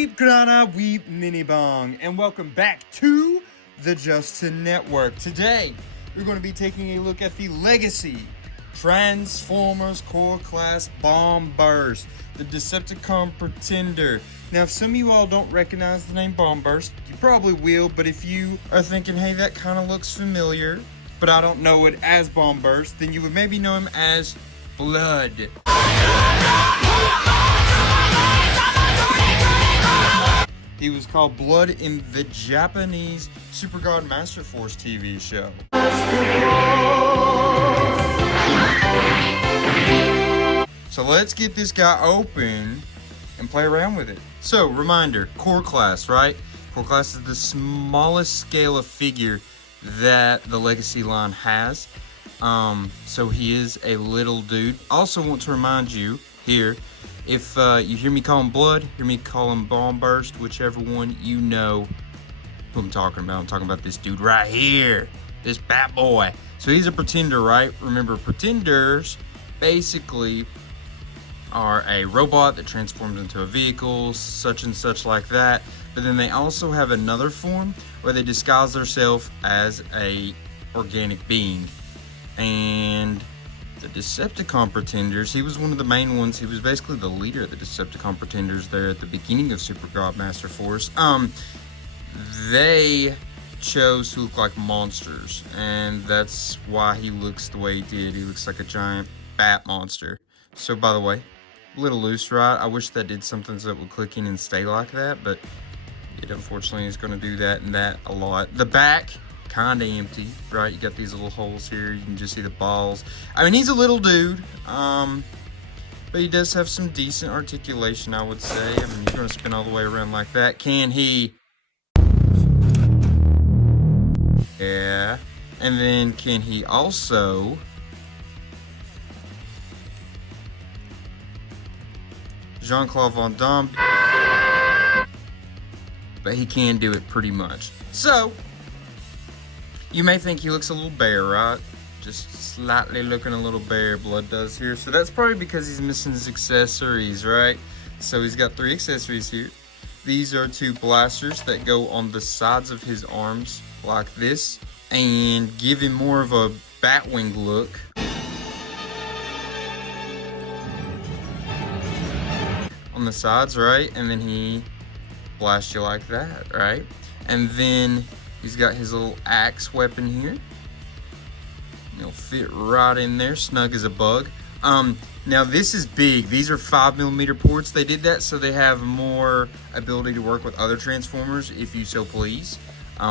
weep grana, weep mini bong, and welcome back to the Justin Network. Today, we're going to be taking a look at the Legacy Transformers Core Class Bomb Burst, the Decepticon Pretender. Now, if some of you all don't recognize the name Bomb Burst, you probably will, but if you are thinking, hey, that kind of looks familiar, but I don't know it as Bomb Burst, then you would maybe know him as Blood. He was called Blood in the Japanese Super God Master Force TV show. So let's get this guy open and play around with it. So, reminder, Core Class, right? Core Class is the smallest scale of figure that the Legacy line has. So he is a little dude. Also want to remind you here, if you hear me call him Blood, hear me call him Bomb Burst, whichever one, you know who I'm talking about. I'm talking about this dude right here, this bat boy. So he's a Pretender, right? Remember, Pretenders basically are a robot that transforms into a vehicle, such and such like that. But then they also have another form where they disguise themselves as a organic being. And the Decepticon Pretenders, he was one of the main ones. He was basically the leader of the Decepticon Pretenders there at the beginning of Super God Master Force. They chose to look like monsters, and that's why he looks the way he did. He looks like a giant bat monster. So, by the way, a little loose, right? I wish that did something so it would click in and stay like that, but it unfortunately is going to do that and that a lot. The back, kind of empty, right? You got these little holes here. You can just see the balls. I mean, he's a little dude, but he does have some decent articulation, I would say. I mean, you're going to spin all the way around like that. Can he? Yeah. And then can he also Jean-Claude Van Damme? But he can do it pretty much. So, you may think he looks a little bare, right? Just slightly looking a little bare, Blood does here. So that's probably because he's missing his accessories, right? So he's got 3 accessories here. These are 2 blasters that go on the sides of his arms like this and give him more of a Batwing look. On the sides, right? And then he blasts you like that, right? And then he's got his little axe weapon here. It'll fit right in there, snug as a bug. Now this is big. These are 5mm ports. They did that so they have more ability to work with other Transformers, if you so please.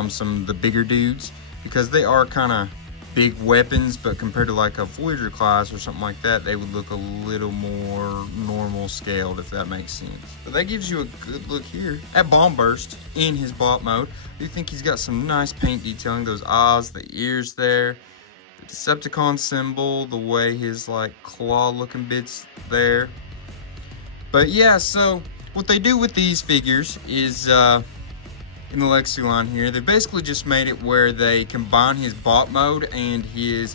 Some of the bigger dudes, because they are kind of big weapons, but compared to like a Voyager class or something like that, they would look a little more normal scaled, if that makes sense. But that gives you a good look here at Bomb Burst in his bot mode. You think he's got some nice paint detailing, those eyes, the ears there, the Decepticon symbol, the way his like claw looking bits there. But yeah, so what they do with these figures is in the Legacy line here, they basically just made it where they combine his bot mode and his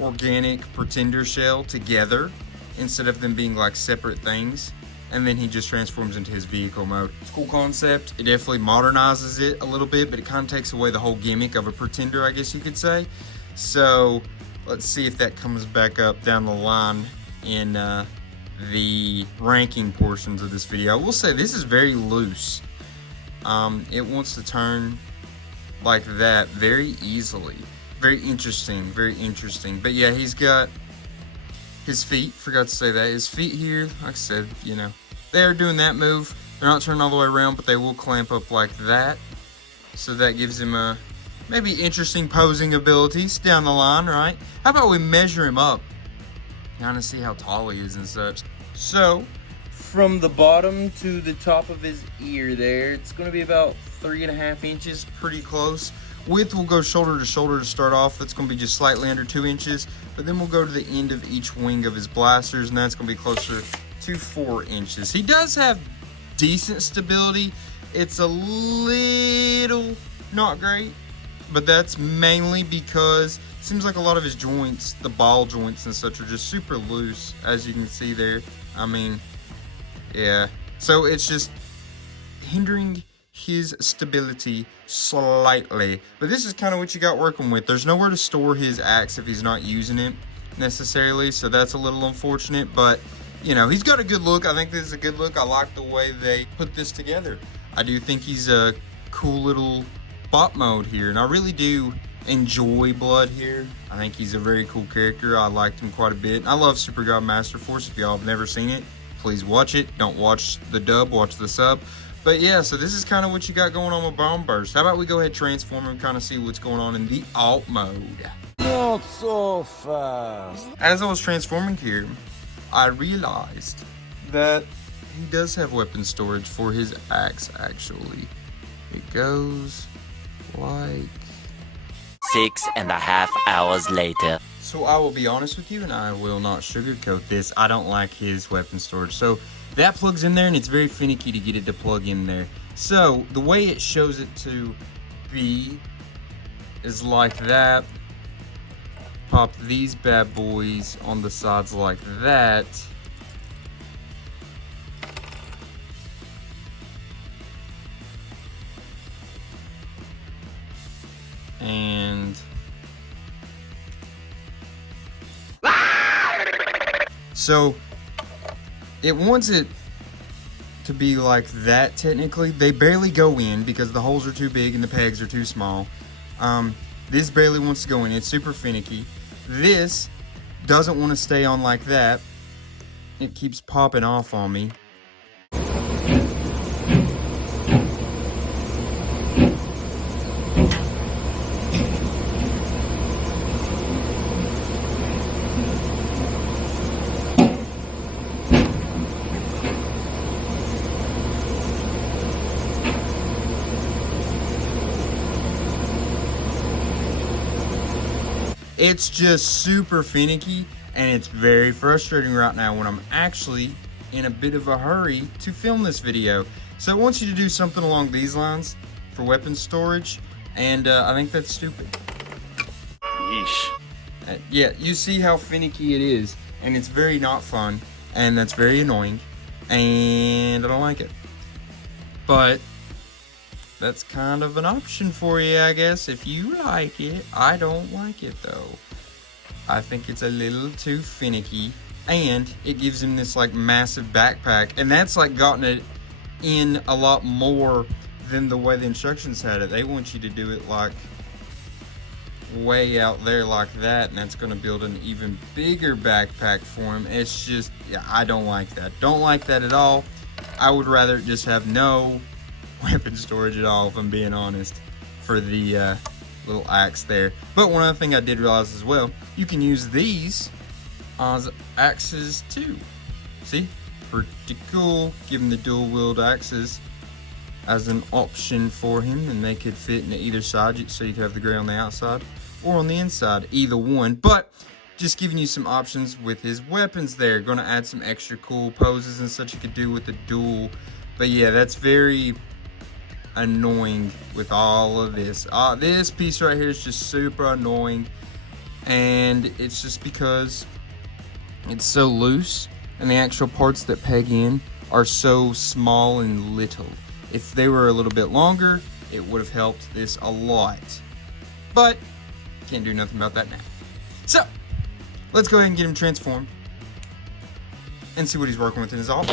organic Pretender shell together instead of them being like separate things, and then he just transforms into his vehicle mode. It's a cool concept. It definitely modernizes it a little bit, but it kind of takes away the whole gimmick of a Pretender, I guess you could say. So let's see if that comes back up down the line in the ranking portions of this video. I will say this is very loose. It wants to turn like that very easily. Very interesting, very interesting. But yeah, he's got his feet, forgot to say that. His feet here, like I said, you know, they are doing that move. They're not turning all the way around, but they will clamp up like that. So that gives him a maybe interesting posing abilities down the line, right? How about we measure him up? Kind of see how tall he is and such. So, from the bottom to the top of his ear there, it's going to be about 3.5 inches, pretty close. Width will go shoulder to shoulder to start off. That's going to be just slightly under 2 inches. But then we'll go to the end of each wing of his blasters, and that's going to be closer to 4 inches. He does have decent stability. It's a little not great, but that's mainly because it seems like a lot of his joints, the ball joints and such, are just super loose, as you can see there. I mean, yeah. So it's just, hindering his stability slightly. But this is kind of what you got working with. There's nowhere to store his axe if he's not using it necessarily, so that's a little unfortunate, but you know, he's got a good look. I think this is a good look. I like the way they put this together. I do think he's a cool little bot mode here, and I really do enjoy Blood here. I think he's a very cool character. I liked him quite a bit. I love Super God Master Force. If y'all have never seen it, please watch it. Don't watch the dub, watch the sub. But yeah, so this is kind of what you got going on with Bomb Burst. How about we go ahead, transform and kind of see what's going on in the alt mode. Not so fast. As I was transforming here, I realized that he does have weapon storage for his axe, actually. It goes like... 6.5 hours later. So I will be honest with you, and I will not sugarcoat this. I don't like his weapon storage. So that plugs in there, and it's very finicky to get it to plug in there. So the way it shows it to be is like that. Pop these bad boys on the sides like that. And so it wants it to be like that technically. They barely go in because the holes are too big and the pegs are too small. This barely wants to go in. It's super finicky. This doesn't want to stay on like that. It keeps popping off on me. It's just super finicky, and it's very frustrating right now when I'm actually in a bit of a hurry to film this video. So it wants you to do something along these lines for weapon storage, and I think that's stupid. Yeesh. Yeah, you see how finicky it is, and it's very not fun, and that's very annoying, and I don't like it. But that's kind of an option for you, I guess, if you like it. I don't like it, though. I think it's a little too finicky, and it gives him this, like, massive backpack, and that's, like, gotten it in a lot more than the way the instructions had it. They want you to do it, like, way out there like that, and that's going to build an even bigger backpack for him. It's just, yeah, I don't like that. Don't like that at all. I would rather just have no weapon storage at all, if I'm being honest, for the little axe there. But one other thing I did realize as well, you can use these as axes too. See, pretty cool. Give him the dual wield axes as an option for him, and they could fit into either side, so you could have the gray on the outside or on the inside, either one. But just giving you some options with his weapons there. Gonna add some extra cool poses and such you could do with the dual. But yeah, that's very annoying with all of this. This piece right here is just super annoying, and it's just because it's so loose, and the actual parts that peg in are so small and little. If they were a little bit longer, it would have helped this a lot, but can't do nothing about that now. So let's go ahead and get him transformed and see what he's working with in his alt.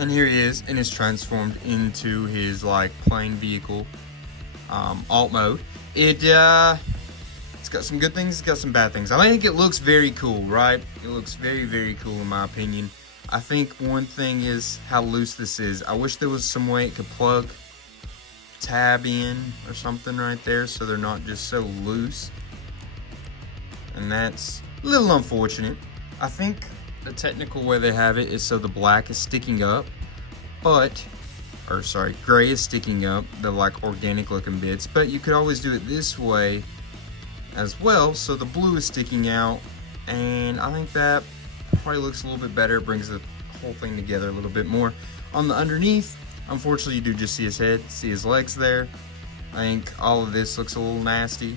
And here he is, and is transformed into his, like, plane vehicle alt mode. It's got some good things, it's got some bad things. I think it looks very cool, right? It looks very, very cool in my opinion. I think one thing is how loose this is. I wish there was some way it could plug tab in or something right there so they're not just so loose. And that's a little unfortunate. I think the technical way they have it is so the black is sticking up, gray is sticking up, the like organic looking bits, but you could always do it this way as well, so the blue is sticking out, and I think that probably looks a little bit better. It brings the whole thing together a little bit more. On the underneath, unfortunately, you do just see his head, see his legs there. I think all of this looks a little nasty.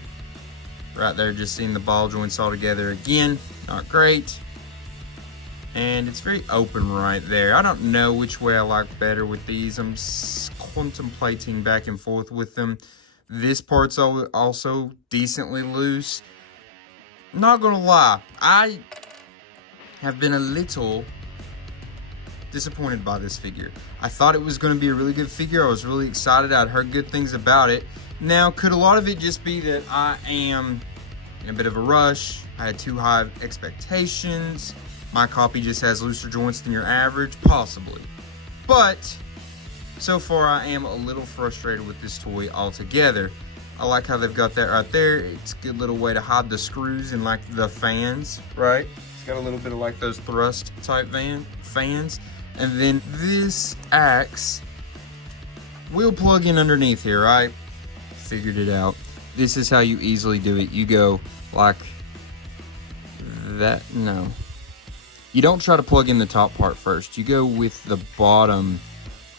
Right there, just seeing the ball joints all together again, not great. and it's very open right there. I don't know which way I like better with these. I'm contemplating back and forth with them. This part's also decently loose. Not gonna lie, I have been a little disappointed by this figure. I thought it was going to be a really good figure. I was really excited. I'd heard good things about it. Now, could a lot of it just be that I am in a bit of a rush? I had too high expectations. My copy just has looser joints than your average? Possibly. But so far, I am a little frustrated with this toy altogether. I like how they've got that right there. It's a good little way to hide the screws and like the fans, right? It's got a little bit of like those thrust type fans. And then this axe will plug in underneath here, right? Figured it out. This is how you easily do it. You go like that. No. You don't try to plug in the top part first. You go with the bottom.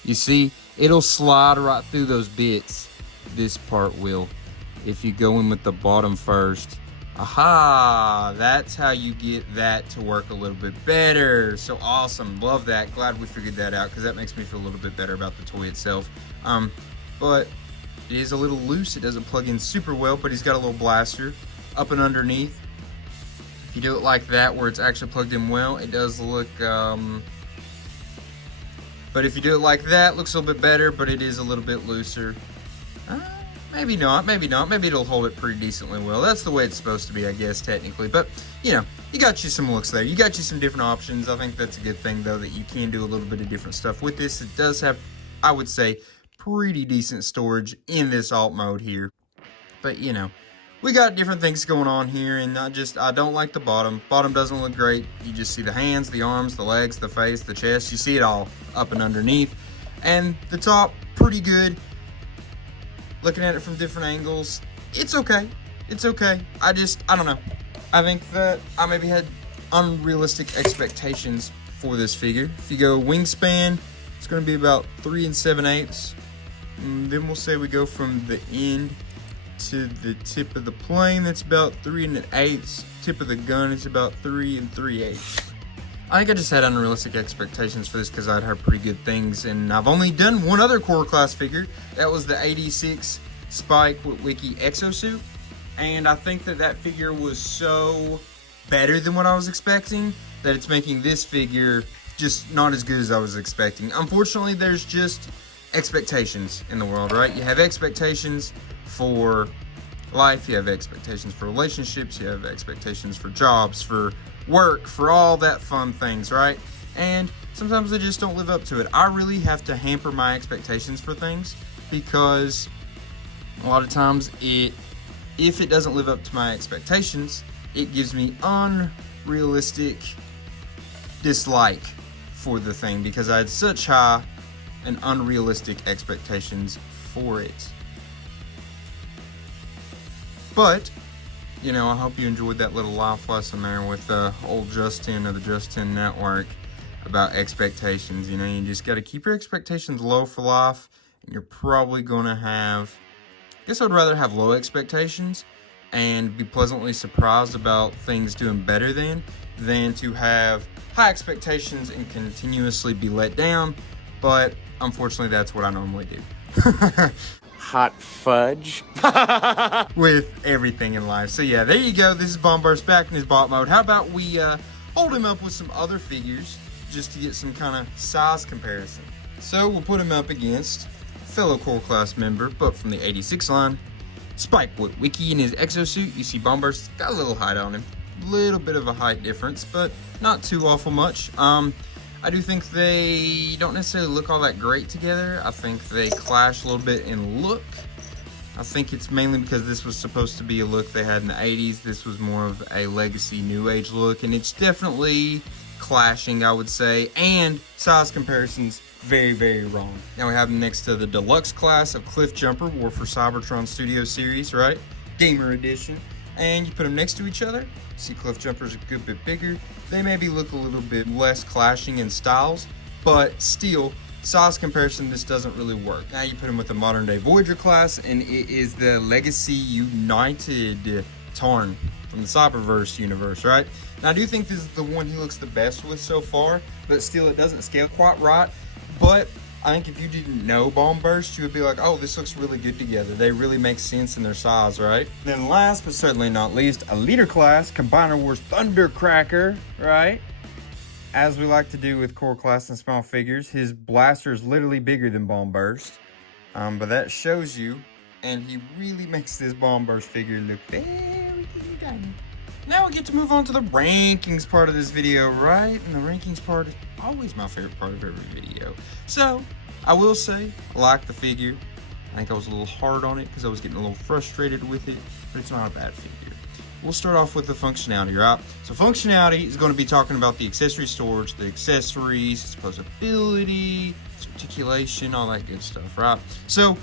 You see, it'll slide right through those bits. This part will. If you go in with the bottom first. Aha! That's how you get that to work a little bit better. So awesome. Love that. Glad we figured that out because that makes me feel a little bit better about the toy itself. But it is a little loose. It doesn't plug in super well, but he's got a little blaster up and underneath. If you do it like that where it's actually plugged in well, it does look... But if you do it like that, it looks a little bit better, but it is a little bit looser. Maybe not, maybe not. Maybe it'll hold it pretty decently well. That's the way it's supposed to be, I guess, technically. But, you know, you got you some looks there. You got you some different options. I think that's a good thing, though, that you can do a little bit of different stuff with this. It does have, I would say, pretty decent storage in this alt mode here. But, you know, we got different things going on here, and I don't like the bottom. Bottom doesn't look great. You just see the hands, the arms, the legs, the face, the chest. You see it all up and underneath. And the top, pretty good. Looking at it from different angles, it's okay. It's okay. I don't know. I think that I maybe had unrealistic expectations for this figure. If you go wingspan, it's going to be about 3 7/8. Then we'll say we go from the end to the tip of the plane. That's about 3 1/8. Tip of the gun is about 3 3/8. I think I just had unrealistic expectations for this because I'd heard pretty good things, and I've only done one other core class figure. That was the 86 Spike Witwicky Exosuit, and I think that figure was so better than what I was expecting that it's making this figure just not as good as I was expecting. Unfortunately, there's just expectations in the world, right? You have expectations for life, you have expectations for relationships, you have expectations for jobs, for work, for all that fun things, right? And sometimes they just don't live up to it. I really have to hamper my expectations for things because a lot of times if it doesn't live up to my expectations, it gives me unrealistic dislike for the thing because I had such high and unrealistic expectations for it. But you know, I hope you enjoyed that little life lesson there with old Justin of the Justin Network about expectations. You know, you just got to keep your expectations low for life, and you're probably going to have, I guess I'd rather have low expectations and be pleasantly surprised about things doing better than to have high expectations and continuously be let down. But unfortunately, that's what I normally do. Hot fudge. With everything in life. So yeah, there you go. This is Bombburst back in his bot mode. How about we hold him up with some other figures just to get some kind of size comparison. So we'll put him up against fellow core class member, but from the 86 line, Spike Witwicky in his exosuit. You see Bombburst got a little height on him. Little bit of a height difference, but not too awful much. I do think they don't necessarily look all that great together. I think they clash a little bit in look. I think it's mainly because this was supposed to be a look they had in the 80s. This was more of a legacy new age look, and it's definitely clashing, I would say, and size comparisons very, very wrong. Now we have them next to the deluxe class of Cliff Jumper, War for Cybertron Studio Series, right? Gamer Edition. And you put them next to each other. See, Cliff Jumper's a good bit bigger. They maybe look a little bit less clashing in styles, but still, size comparison, this doesn't really work. Now you put them with the modern day Voyager class, and it is the Legacy United Tarn from the Cyberverse universe, right? Now, I do think this is the one he looks the best with so far, but still, it doesn't scale quite right. But I think if you didn't know Bomb Burst, you would be like, oh, this looks really good together. They really make sense in their size, right? Then last but certainly not least, a leader class, Combiner Wars Thundercracker, right? As we like to do with core class and small figures, his blaster is literally bigger than Bomb Burst. But that shows you, and he really makes this Bomb Burst figure look very tiny. Now we get to move on to the rankings part of this video, right? And the rankings part is always my favorite part of every video. So, I will say, I like the figure. I think I was a little hard on it because I was getting a little frustrated with it, but it's not a bad figure. We'll start off with the functionality, right? So functionality is going to be talking about the accessory storage, the accessories, its posability, its articulation, all that good stuff, right? So,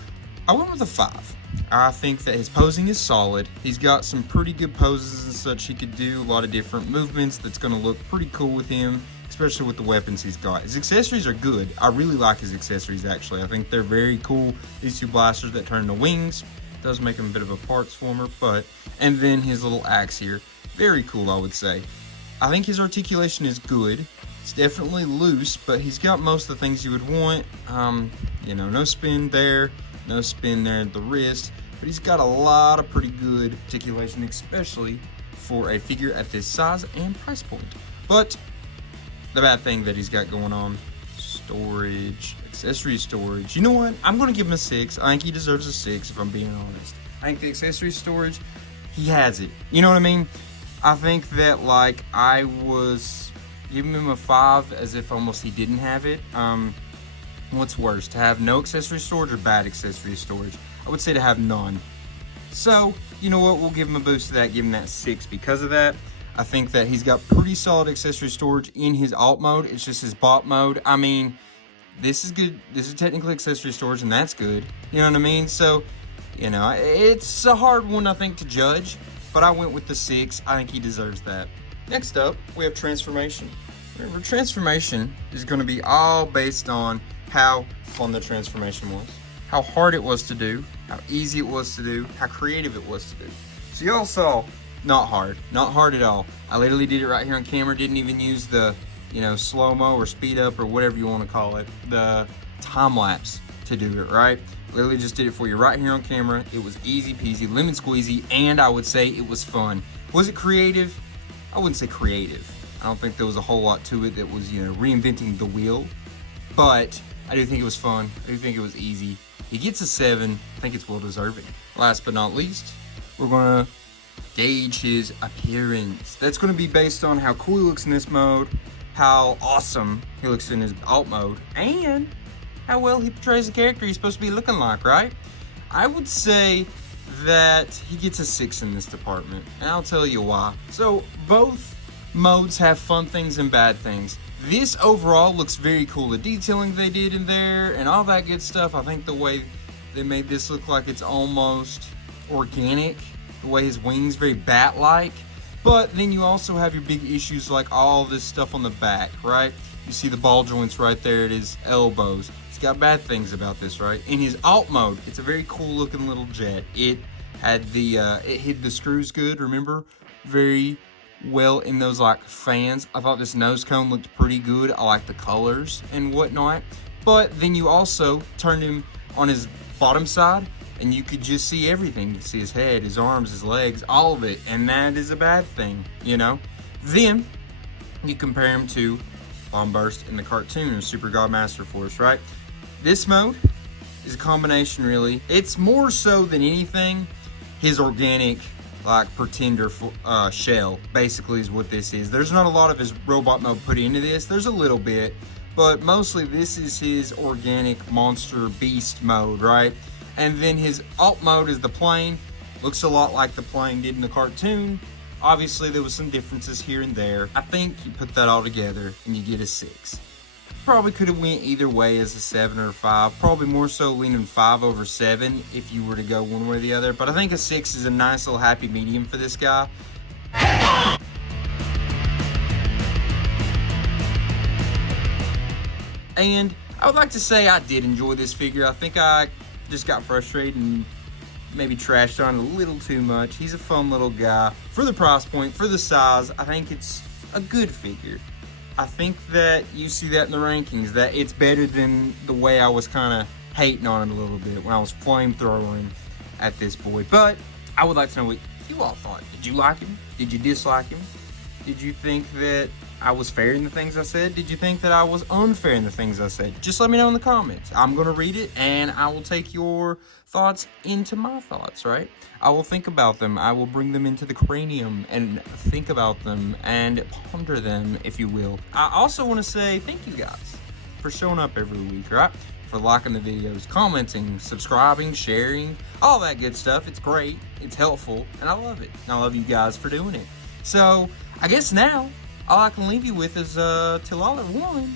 I went with a 5. I think that his posing is solid. He's got some pretty good poses and such. He could do a lot of different movements that's going to look pretty cool with him, especially with the weapons he's got. His accessories are good. I really like his accessories, actually. I think they're very cool. These 2 blasters that turn into wings. Does make him a bit of a parts former, but... And then his little axe here. Very cool, I would say. I think his articulation is good. It's definitely loose, but he's got most of the things you would want. You know, no spin there. No spin there at the wrist, but he's got a lot of pretty good articulation, especially for a figure at this size and price point. But the bad thing that he's got going on, storage, accessory storage. You know what? I'm going to give him a 6. I think he deserves a 6 if I'm being honest. I think the accessory storage, he has it. You know what I mean? I think that, like, I was giving him a 5 as if almost he didn't have it. What's worse, to have no accessory storage or bad accessory storage? I would say to have none. So, you know what, we'll give him a boost to that, give him that 6 because of that. I think that he's got pretty solid accessory storage in his alt mode. It's just his bot mode. I mean, this is good. This is technically accessory storage, and that's good. You know what I mean? So, you know, it's a hard one, I think, to judge, but I went with the 6. I think he deserves that. Next up, we have transformation. Remember, transformation is going to be all based on how fun the transformation was, how hard it was to do, how easy it was to do, how creative it was to do. So y'all saw, not hard at all. I literally did it right here on camera, didn't even use the, you know, slow-mo or speed up or whatever you want to call it, the time lapse to do it, right? Literally just did it for you right here on camera. It was easy peasy, lemon squeezy, and I would say it was fun. Was it creative? I wouldn't say creative. I don't think there was a whole lot to it that was, you know, reinventing the wheel, but I do think it was fun. I do think it was easy. He gets a 7. I think it's well deserving. Last but not least, we're going to gauge his appearance. That's going to be based on how cool he looks in this mode, how awesome he looks in his alt mode, and how well he portrays the character he's supposed to be looking like, right? I would say that he gets a 6 in this department, and I'll tell you why. So, both modes have fun things and bad things. This overall looks very cool. The detailing they did in there and all that good stuff. I think the way they made this look like it's almost organic. The way his wings very bat-like. But then you also have your big issues like all this stuff on the back, right? You see the ball joints right there at his elbows. He's got bad things about this, right? In his alt mode, it's a very cool looking little jet. It had the, it hid the screws good, remember? Very well in those like fans. I thought this nose cone looked pretty good. I like the colors and whatnot. But then you also turned him on his bottom side and you could just see everything. You see his head, his arms, his legs, all of it. And that is a bad thing, you know? Then you compare him to Bomb Burst in the cartoon of Super God Master Force, right? This mode is a combination, really. It's more so than anything his organic like pretender shell basically is what this is. There's not a lot of his robot mode put into this. There's a little bit, but mostly this is his organic monster beast mode, right? And then his alt mode is the plane. Looks a lot like the plane did in the cartoon. Obviously there was some differences here and there. I think you put that all together and you get a 6. Probably could have went either way as a 7 or a 5. Probably more so leaning 5 over 7 if you were to go one way or the other. But I think a 6 is a nice little happy medium for this guy. And I would like to say I did enjoy this figure. I think I just got frustrated and maybe trashed on a little too much. He's a fun little guy. For the price point, for the size, I think it's a good figure. I think that you see that in the rankings, that it's better than the way I was kind of hating on him a little bit when I was flamethrowing at this boy. But I would like to know what you all thought. Did you like him? Did you dislike him? Did you think that I was fair in the things I said? Did you think that I was unfair in the things I said? Just let me know in the comments. I'm going to read it, and I will take your thoughts into my thoughts, right? I will think about them. I will bring them into the cranium and think about them and ponder them, if you will. I also want to say thank you guys for showing up every week, right? For liking the videos, commenting, subscribing, sharing, all that good stuff. It's great. It's helpful, and I love it. And I love you guys for doing it. So, I guess now, all I can leave you with is, till all are one,